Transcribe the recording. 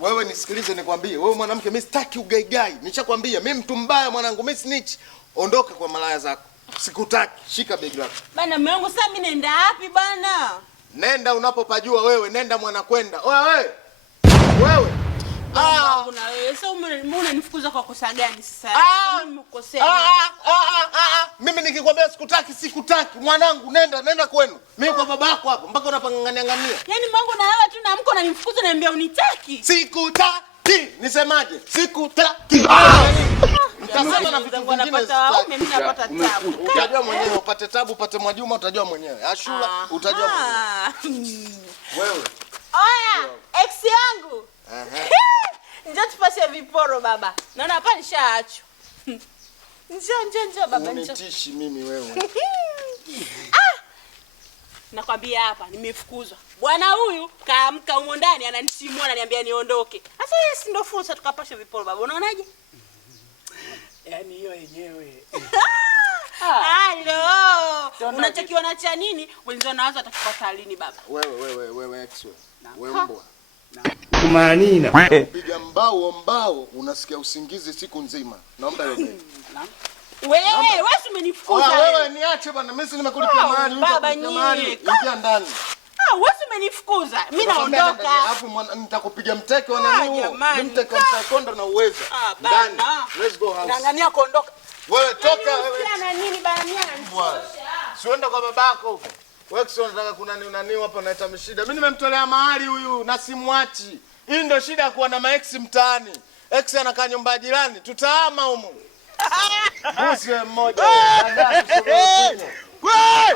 Wewe nisikilize nikwambie. Wewe mwanamke mimi sitaki ugaigai. Nishakwambia mimi mtu mbaya mwanangu, mimi snitch. Ondoka kwa malaya zako. Sikutaki. Shika begi lako. Bana mume wangu sasa mimi naenda wapi bana? Nenda unapopajua wewe, nenda mwana kwenda. Oya wewe. Wewe. Kuna wewe sasa unanifukuza kwa kosa gani sasa? Mimi nimekosea. Mimi nikikwambia sikutaki. Mwanangu nenda kwenu. Mimi kwa babako hapo mpaka unapangangania. Yaani mwangu na wewe tu na mko unanifukuza niambia unitaki. Sikutaki. Nisemaje? Sikutaki. Mtasema na vitu vingine mimi napata tabu. Utajua mwenyewe, upate tabu, upate Mwajuma utajua mwenyewe. Ashura utajua mwenyewe. Wewe. Oya, ex yangu. Njoo tupashe viporo baba. Naona hapa nishaachwa. Njoo baba njoo. Unitishi mimi wewe. Nakwambia hapa nimefukuzwa. Bwana huyu kaamka humo ndani ananisimua ananiambia niondoke. Sasa yeye si ndo fursa tukapashe viporo baba. Unaonaje? Yaani hiyo yenyewe. Halo. Unachokiwa na cha nini? Wenzao nawaza atakupata lini baba? Wewe ex wewe. Wewe mbwa. Kumanina. Piga mbao unasikia usingizi siku nzima. Naomba wewe. Wewe umenifukuza. Wewe niache bwana. Mimi si nimekulipia mahali, nitakulipa mahali. Ingia ndani. Wewe umenifukuza. Mimi naondoka. Alafu nitakupiga mteke wa nani huo? Mimi mteke wa mtakonda na uwezo. Ndani. Let's go house. Ngangania kuondoka. Wewe toka wewe. Usiana nini bana mimi ananichosha. Sienda kwa babako huko. Wewe sio unataka kuna nini hapa naita mshida. Mimi nimemtolea mahali huyu na simwachi. Hii ndio shida ya kuwa na maex mtaani. Ex anakaa nyumba jirani, tutahama huko. Bosi mmoja. Wewe!